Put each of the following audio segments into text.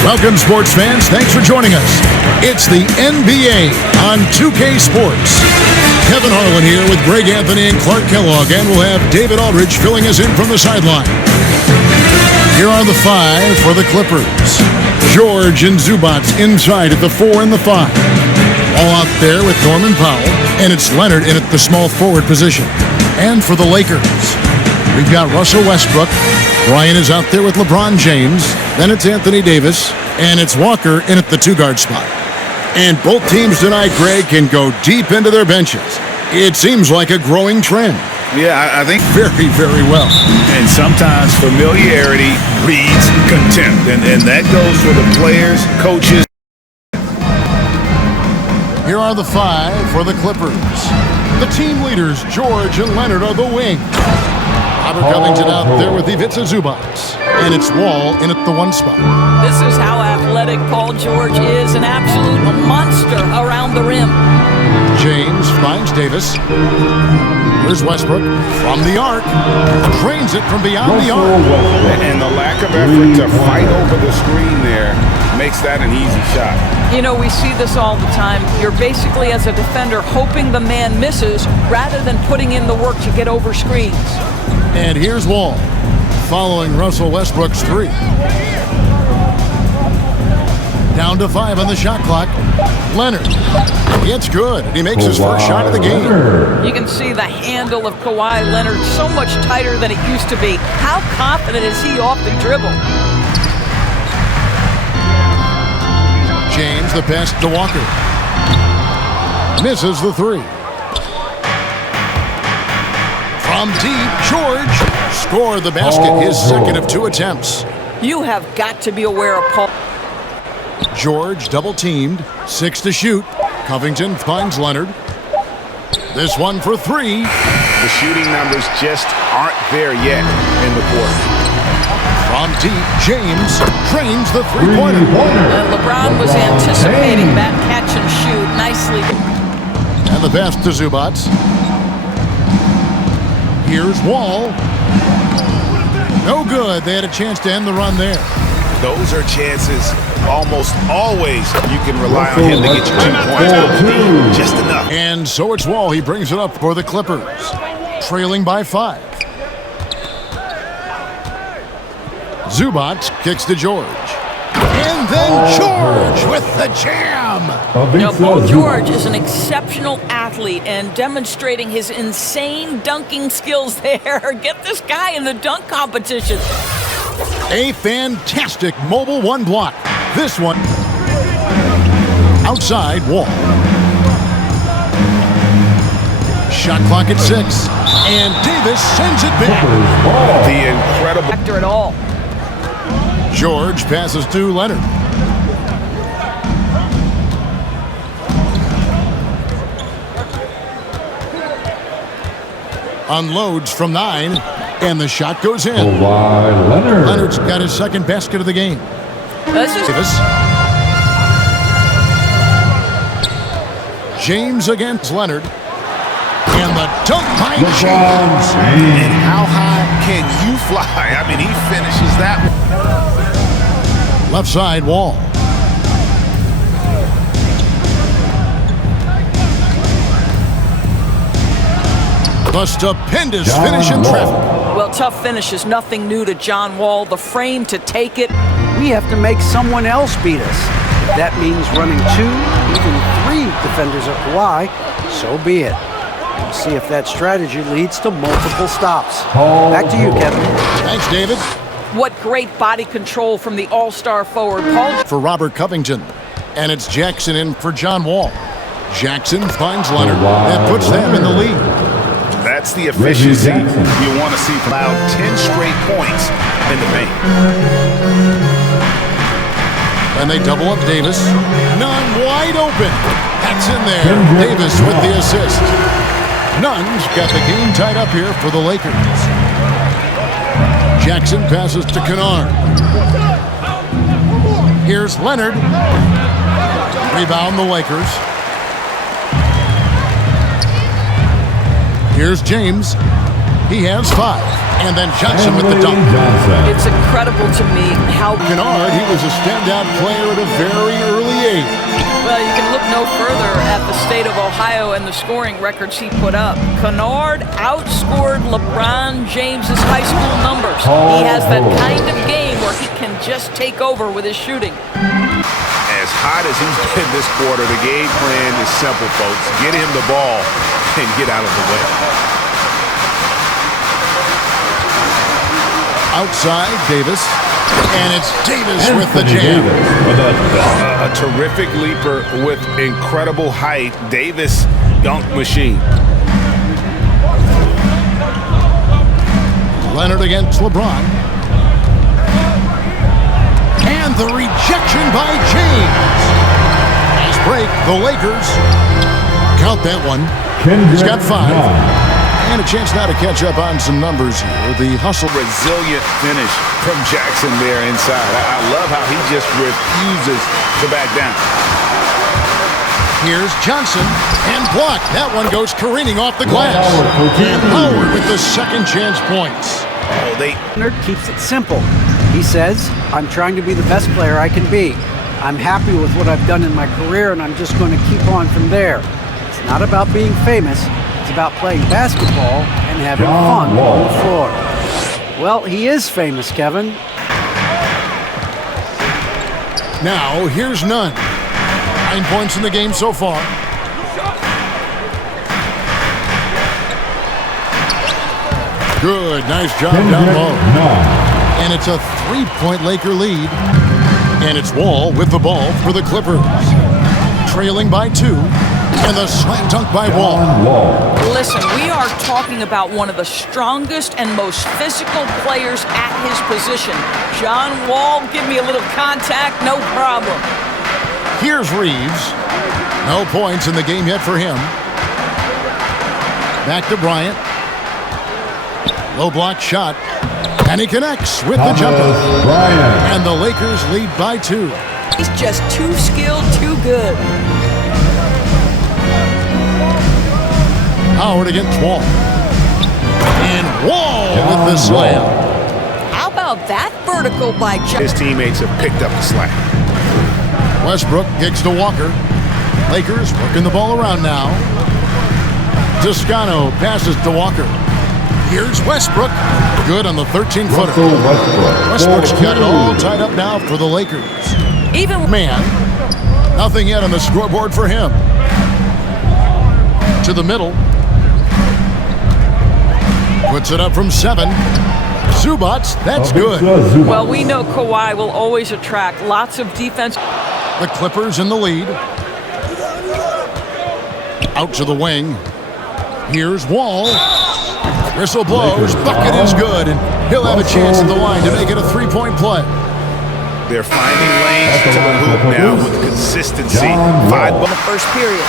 Welcome, sports fans. Thanks for joining us. It's the NBA on 2K Sports. Kevin Harlan here with Greg Anthony and Clark Kellogg, and we'll have David Aldridge filling us in from the sideline. Here are the five for the Clippers. George and Zubac inside at the 4 and the 5. All out there with Norman Powell, and it's Leonard in at the small forward position. And for the Lakers, we've got Russell Westbrook. Brian is out there with LeBron James. Then it's Anthony Davis, and it's Walker in at the 2-guard spot. And both teams tonight, Greg, can go deep into their benches. It seems like a growing trend. Yeah, I think very, very well. And sometimes familiarity breeds contempt, and that goes for the players, coaches. Here are the five for the Clippers. The team leaders, George and Leonard, are the wings. Robert Covington out there with Ivica Zubac. And it's Wall in at the 1 spot. This is how athletic Paul George is, an absolute monster around the rim. James finds Davis. Here's Westbrook from the arc. Drains it from beyond the arc. And the lack of effort to fight over the screen there makes that an easy shot. You know, we see this all the time. You're basically, as a defender, hoping the man misses rather than putting in the work to get over screens. And here's Wall, following Russell Westbrook's 3. Down to 5 on the shot clock. Leonard, it's good, and he makes his first shot of the game. You can see the handle of Kawhi Leonard so much tighter than it used to be. How confident is he off the dribble? James, the pass to Walker. Misses the 3. From deep, George scored the basket, his second of 2 attempts. You have got to be aware of Paul. George double-teamed, 6 to shoot. Covington finds Leonard. This one for 3. The shooting numbers just aren't there yet in the quarter. From deep, James drains the 3-pointer. And LeBron was anticipating that catch and shoot nicely. And the pass to Zubac. Here's Wall. No good. They had a chance to end the run there. Those are chances almost always you can rely on him to get you 2 points, but we need just enough. And so it's Wall. He brings it up for the Clippers, trailing by 5. Zubac kicks to George. And then George with the jam. Now, Paul George is an exceptional athlete and demonstrating his insane dunking skills there. Get this guy in the dunk competition. A fantastic mobile 1 block. This one outside Wall. Shot clock at 6. And Davis sends it back. The incredible Factor at all. George passes to Leonard. Unloads from 9, and the shot goes in. Leonard. Leonard's got his second basket of the game. Davis. James against Leonard. And the dunk by James. And how high can you fly? I mean, he finishes that one. Left side, Wall. The stupendous finish in traffic. Well, tough finish is nothing new to John Wall. The frame to take it. We have to make someone else beat us. If that means running 2, even 3 defenders at Kawhi, so be it. We'll see if that strategy leads to multiple stops. Back to you, Kevin. Thanks, David. What great body control from the all-star forward. Paul For Robert Covington. And it's Jackson in for John Wall. Jackson finds Leonard. That puts them in the lead. That's the efficiency you want to see. Allowed 10 straight points in the paint. And they double up Davis. Nunn wide open. That's in there. Davis with the assist. Nunn's got the game tied up here for the Lakers. Jackson passes to Kennard. Here's Leonard. Rebound the Lakers. Here's James. He has 5. And then Johnson with the dunk. It's incredible to me how... Kennard, he was a standout player at a very early age. Well, you can look no further at the state of Ohio and the scoring records he put up. Kennard outscored LeBron James's high school numbers. He has that kind of game where he can just take over with his shooting. As hot as he's been this quarter, the game plan is simple, folks. Get him the ball and get out of the way. Outside, Davis. And it's Davis with the jam. A terrific leaper with incredible height. Davis, dunk machine. Leonard against LeBron. And the rejection by James. Nice break. The Lakers count that one. He's got 5. And a chance now to catch up on some numbers here. The hustle. Resilient finish from Jackson there inside. I love how he just refuses to back down. Here's Johnson and blocked. That one goes careening off the glass. And Howard with the second chance points. Oh, Leonard keeps it simple. He says, I'm trying to be the best player I can be. I'm happy with what I've done in my career, and I'm just going to keep on from there. It's not about being famous. It's about playing basketball and having fun on the floor. Well, he is famous, Kevin. Now, here's Nunn. 9 points in the game so far. Good, nice job down low. And it's a 3-point Laker lead. And it's Wall with the ball for the Clippers. Trailing by 2. And the slam dunk by Wall. Listen, we are talking about one of the strongest and most physical players at his position. John Wall, give me a little contact, no problem. Here's Reeves. No points in the game yet for him. Back to Bryant. Low block shot. And he connects with the jumper. And the Lakers lead by 2. He's just too skilled, too good. Howard against Wall. And Wall with the slam. How about that vertical by Johnson? His teammates have picked up the slack. Westbrook kicks to Walker. Lakers working the ball around now. Toscano passes to Walker. Here's Westbrook. Good on the 13-footer. Westbrook's got it all tied up now for the Lakers. Even man, nothing yet on the scoreboard for him. To the middle. Puts it up from 7. Zubats, that's good. Well, we know Kawhi will always attract lots of defense. The Clippers in the lead. Out to the wing. Here's Wall. Whistle blows. Bucket is good, and he'll have a chance at the line to make it a 3-point play. They're finding lanes to the hoop now with consistency. 5 in the first period.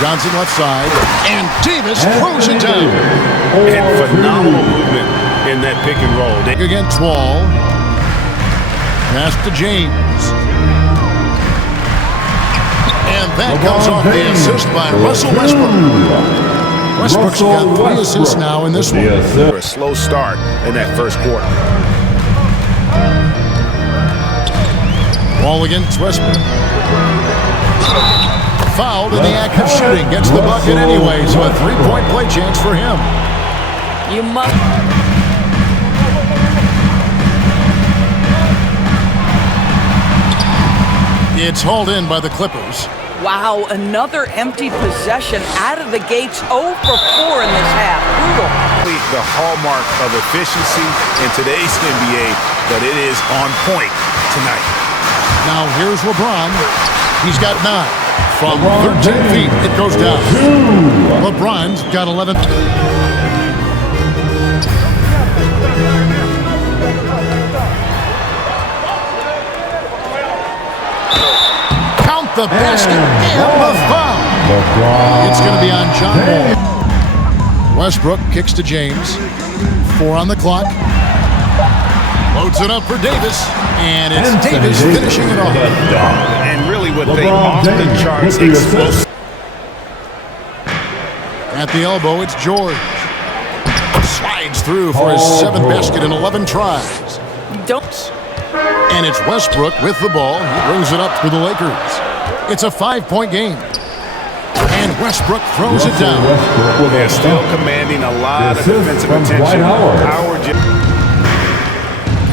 Johnson left side, and Davis throws it down. And phenomenal movement in that pick and roll. Against Wall. Pass to James. And that comes off the assist by Russell Westbrook. Westbrook's got 3 assists now in this one. For a slow start in that first quarter. Wall against Westbrook. Fouled in the act of shooting. Gets the bucket anyway, so a 3-point play chance for him. You must. It's hauled in by the Clippers. Wow, another empty possession out of the gates. 0 for 4 in this half. Brutal. The hallmark of efficiency in today's NBA, but it is on point tonight. Now here's LeBron. He's got 9. From 13 feet, it goes down. LeBron's got 11. Count the basket and the foul. It's going to be on John Wall. Westbrook kicks to James. 4 on the clock. Loads it up for Davis. And it's Davis finishing it off. And really what they off the charts explosive. At the elbow, it's George. Slides through for his 7th basket in 11 tries. Don't. And it's Westbrook with the ball. He brings it up for the Lakers. It's a 5-point game. And Westbrook throws it down. They're still commanding a lot of defensive attention.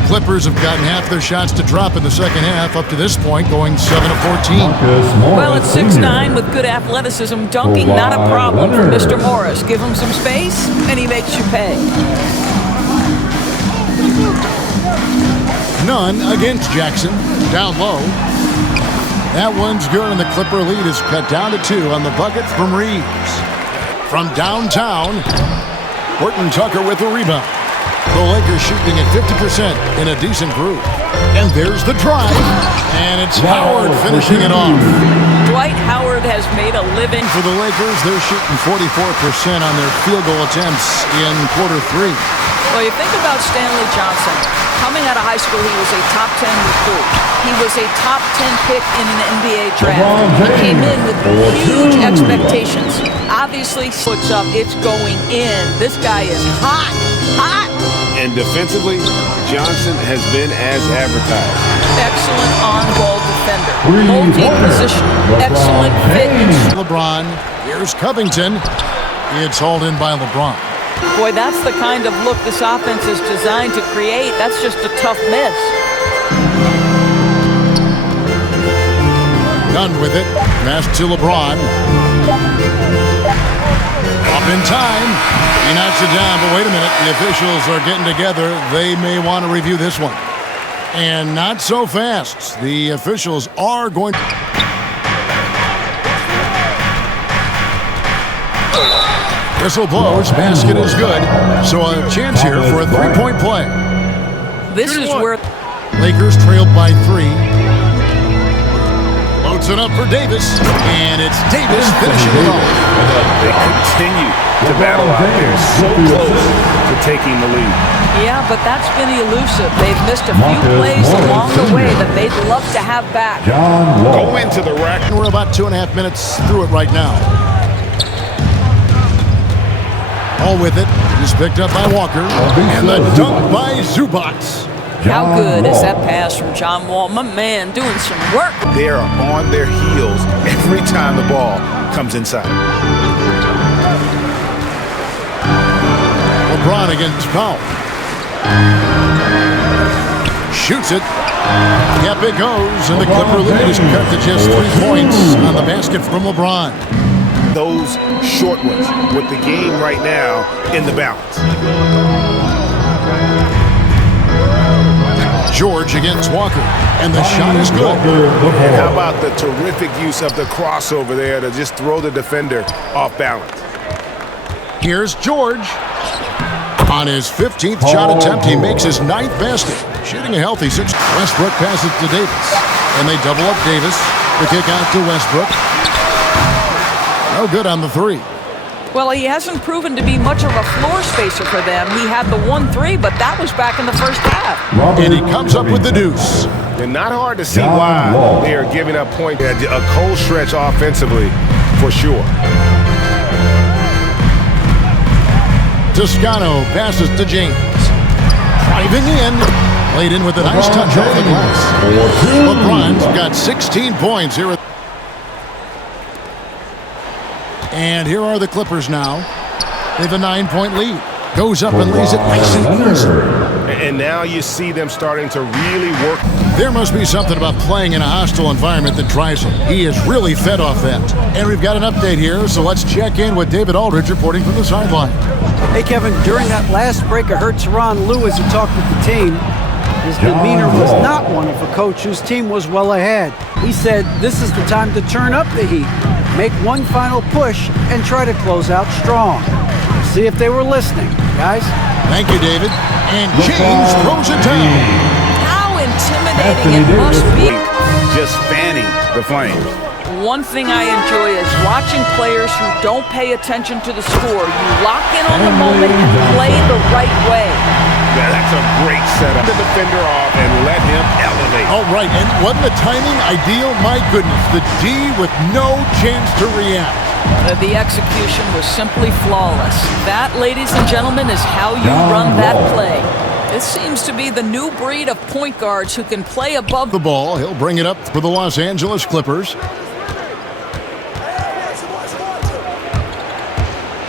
Clippers have gotten half their shots to drop in the second half up to this point, going 7 of 14. Well, it's 6'9" with good athleticism. Dunking, not a problem for Mr. Morris. Give him some space, and he makes you pay. None against Jackson. Down low. That one's good, and the Clipper lead is cut down to 2 on the bucket from Reeves. From downtown, Horton Tucker with the rebound. The Lakers shooting at 50% in a decent group. And there's the drive, and it's Howard finishing it off. Dwight Howard has made a living. For the Lakers, they're shooting 44% on their field goal attempts in quarter 3. Well, you think about Stanley Johnson. Coming out of high school, he was a top 10 recruit. He was a top 10 pick in an NBA draft. He came in with huge expectations. Obviously, puts up, it's going in. This guy is hot, hot. And defensively, Johnson has been as advertised. Excellent on-ball defender. Multi-position. Excellent fitness. LeBron. Here's Covington. It's hauled in by LeBron. Boy, that's the kind of look this offense is designed to create. That's just a tough miss. Done with it. Pass to LeBron. Up in time. He knocks it down, but wait a minute. The officials are getting together. They may want to review this one. And not so fast. The officials are going to... Whistle blows. Basket is good. So a chance here for a 3-point play. This is where... Lakers trailed by 3. Loads it up for Davis. And it's Davis finishing it off. They continue to battle out there, so close to taking the lead. Yeah, but that's been elusive. They've missed a few plays along the way that they'd love to have back. Go into the rack. We're about 2.5 minutes through it right now. All with it. Just picked up by Walker. And the dunk by Zubac. How good is that pass from John Wall? My man doing some work. They are on their heels every time the ball comes inside. LeBron against foul. Shoots it. Yep, it goes. And the Clipper lead is cut to just 3 points on the basket from LeBron. Those short ones with the game right now in the balance. George against Walker, and the shot is good. And how about the terrific use of the crossover there to just throw the defender off balance. Here's George. On his 15th shot attempt, he makes his 9th basket. Shooting a healthy 6. Westbrook passes to Davis, and they double up Davis. The kick out to Westbrook. No good on the 3. Well, he hasn't proven to be much of a floor spacer for them. He had the 1-3, but that was back in the first half. And he comes up with the deuce. And not hard to see why they are giving up points. A cold stretch offensively, for sure. Toscano passes to James. Driving in. Laid in with a nice touch off the glass. LeBron's got 16 points here. And here are the Clippers now. They have a 9-point lead. Goes up and lays it nice and easy. And now you see them starting to really work. There must be something about playing in a hostile environment that drives him. He is really fed off that. And we've got an update here, so let's check in with David Aldridge reporting from the sideline. Hey, Kevin, during that last break, I heard Tyronn Lue as he talked with the team. His demeanor was not one of a coach whose team was well ahead. He said, this is the time to turn up the heat, make one final push, and try to close out strong. See if they were listening, guys. Thank you, David. And James throws it down. How intimidating it must be. Just fanning the flames. One thing I enjoy is watching players who don't pay attention to the score. You lock in on the moment and play the right way. Yeah, that's a great setup. The defender off and let him elevate. All right, and wasn't the timing ideal? My goodness, the D with no chance to react. The execution was simply flawless. That, ladies and gentlemen, is how you run that play. This seems to be the new breed of point guards who can play above the ball. He'll bring it up for the Los Angeles Clippers.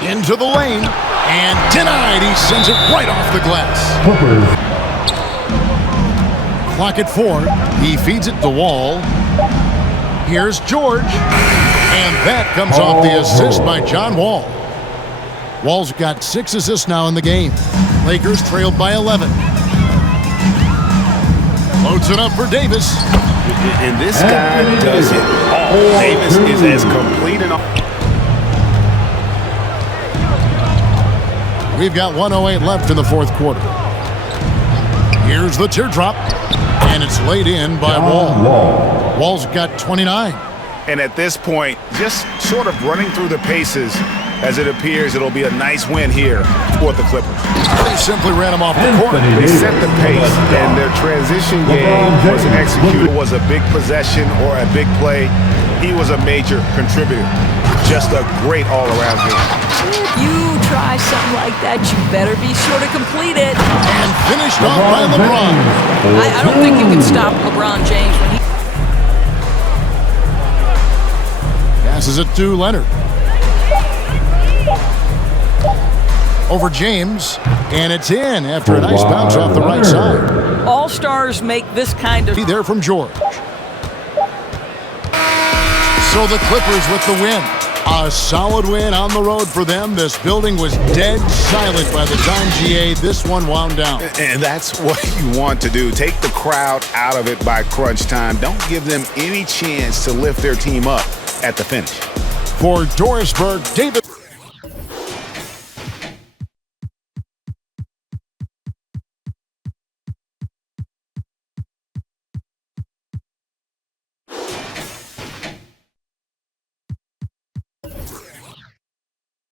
Into the lane, and denied. He sends it right off the glass. Clock at 4. He feeds it to Wall. Here's George, and that comes off the assist by John Wall. Wall's got 6 assists now in the game. Lakers trailed by 11. Loads it up for Davis. And this guy does it all. Davis is as complete and all. We've got 1:08 left in the fourth quarter. Here's the teardrop, and it's laid in by Wall. Wall's got 29. And at this point, just sort of running through the paces, as it appears it'll be a nice win here for the Clippers. They simply ran him off the court. They set the pace, and their transition game was executed. Was a big possession or a big play. He was a major contributor. Just a great all-around game. If you try something like that, you better be sure to complete it. And finished off by LeBron. I don't think you can stop LeBron James when he passes it to Leonard. Over James, and it's in after a nice bounce off the right side. All-stars make this kind of... Be there from George. So the Clippers with the win. A solid win on the road for them. This building was dead silent by the time, GA, this one wound down. And that's what you want to do. Take the crowd out of it by crunch time. Don't give them any chance to lift their team up at the finish. For Dorisburg, David